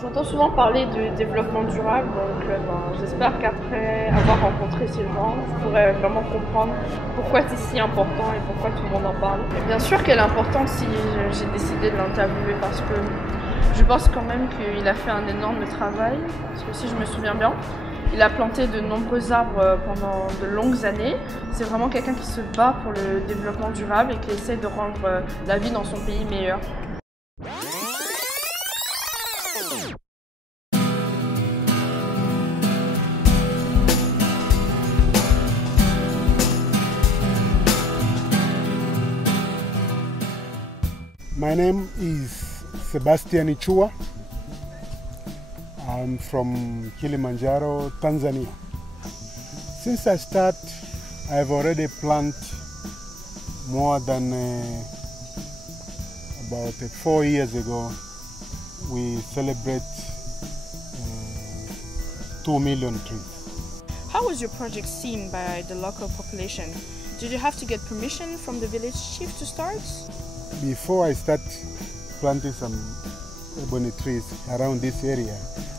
J'entends souvent parler du développement durable, donc j'espère qu'après avoir rencontré ces gens, je pourrai vraiment comprendre pourquoi c'est si important et pourquoi tout le monde en parle. Et bien sûr qu'elle est importante si j'ai décidé de l'interviewer parce que je pense quand même qu'il a fait un énorme travail, parce que si je me souviens bien, il a planté de nombreux arbres pendant de longues années. C'est vraiment quelqu'un qui se bat pour le développement durable et qui essaie de rendre la vie dans son pays meilleure. My name is Sebastian Ichua. I'm from Kilimanjaro, Tanzania. Since I start, I've already planted more than about 4 years ago. We celebrate 2 million trees. How was your project seen by the local population? Did you have to get permission from the village chief to start? Before I start planting some ebony trees around this area,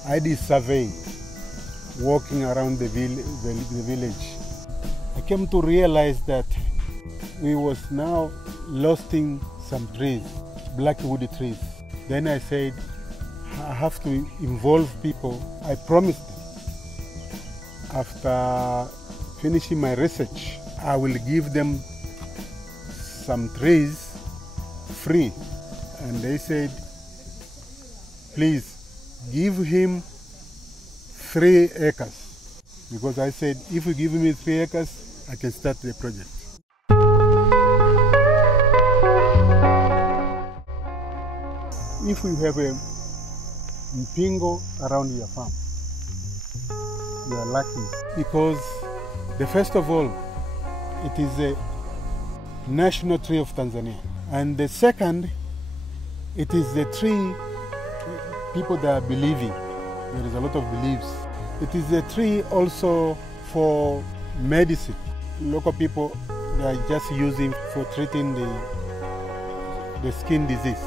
I did survey walking around the village. I came to realize that we was now losing some trees, blackwood trees. Then I said, I have to involve people. I promised them. After finishing my research, I will give them some trees free. And they said, please give him 3 acres. Because I said, if you give me 3 acres, I can start the project. If you have a mpingo around your farm, you are lucky. Because first of all, it is a national tree of Tanzania. And the second, it is the tree people that are believing. There is a lot of beliefs. It is a tree also for medicine. Local people, they are just using for treating the skin disease.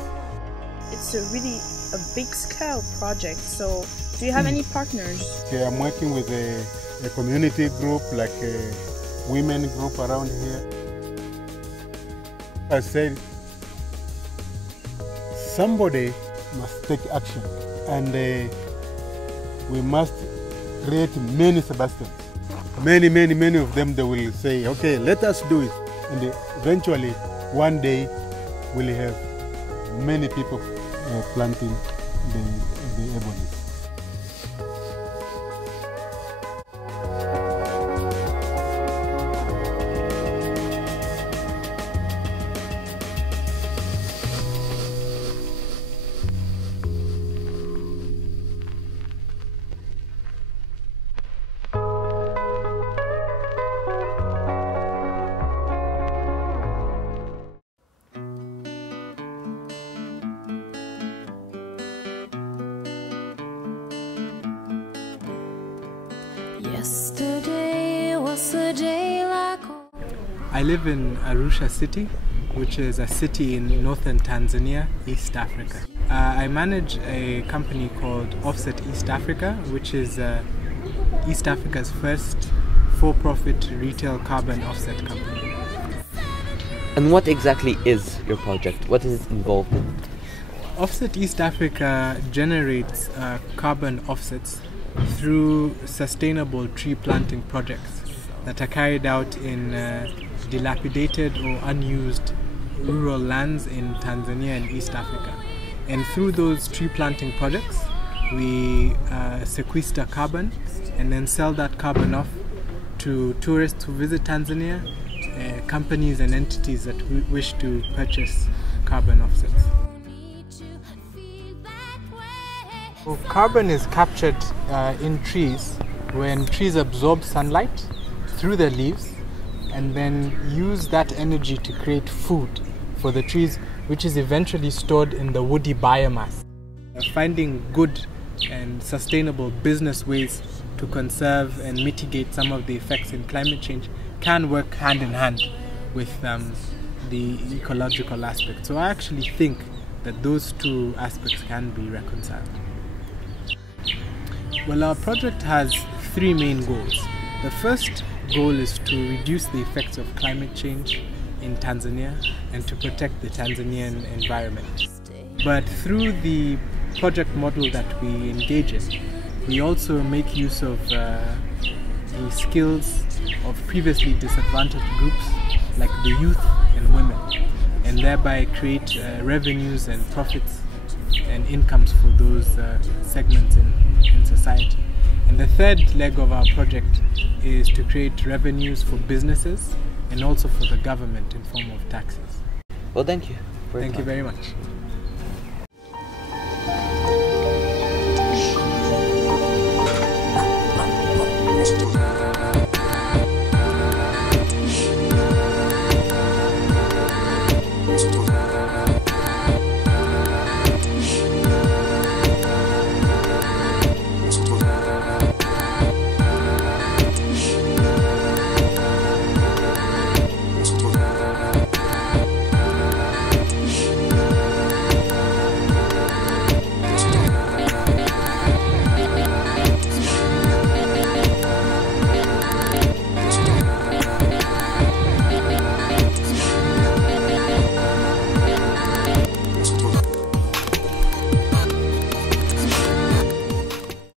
It's really a big scale project, so do you have any partners? Okay, I'm working with a community group, like a women group around here. I said, somebody must take action, and we must create many Sebastians. Many of them, they will say, okay, let us do it. And eventually, one day, we'll have many people planting the ebony. Yesterday was a day like... I live in Arusha city, which is a city in northern Tanzania, East Africa. I manage a company called Offset East Africa, which is East Africa's first for-profit retail carbon offset company. And what exactly is your project? What is it involved in? Offset East Africa generates carbon offsets through sustainable tree planting projects that are carried out in dilapidated or unused rural lands in Tanzania and East Africa. And through those tree planting projects, we sequester carbon and then sell that carbon off to tourists who visit Tanzania, companies and entities that wish to purchase carbon offsets. So carbon is captured in trees when trees absorb sunlight through their leaves and then use that energy to create food for the trees, which is eventually stored in the woody biomass. Finding good and sustainable business ways to conserve and mitigate some of the effects in climate change can work hand in hand with the ecological aspect. So I actually think that those two aspects can be reconciled. Well, our project has three main goals. The first goal is to reduce the effects of climate change in Tanzania and to protect the Tanzanian environment. But through the project model that we engage in, we also make use of the skills of previously disadvantaged groups like the youth and women, and thereby create revenues and profits and incomes for those segments in society. And the third leg of our project is to create revenues for businesses and also for the government in form of taxes. Well, thank you. Thank you very much. Wasaru.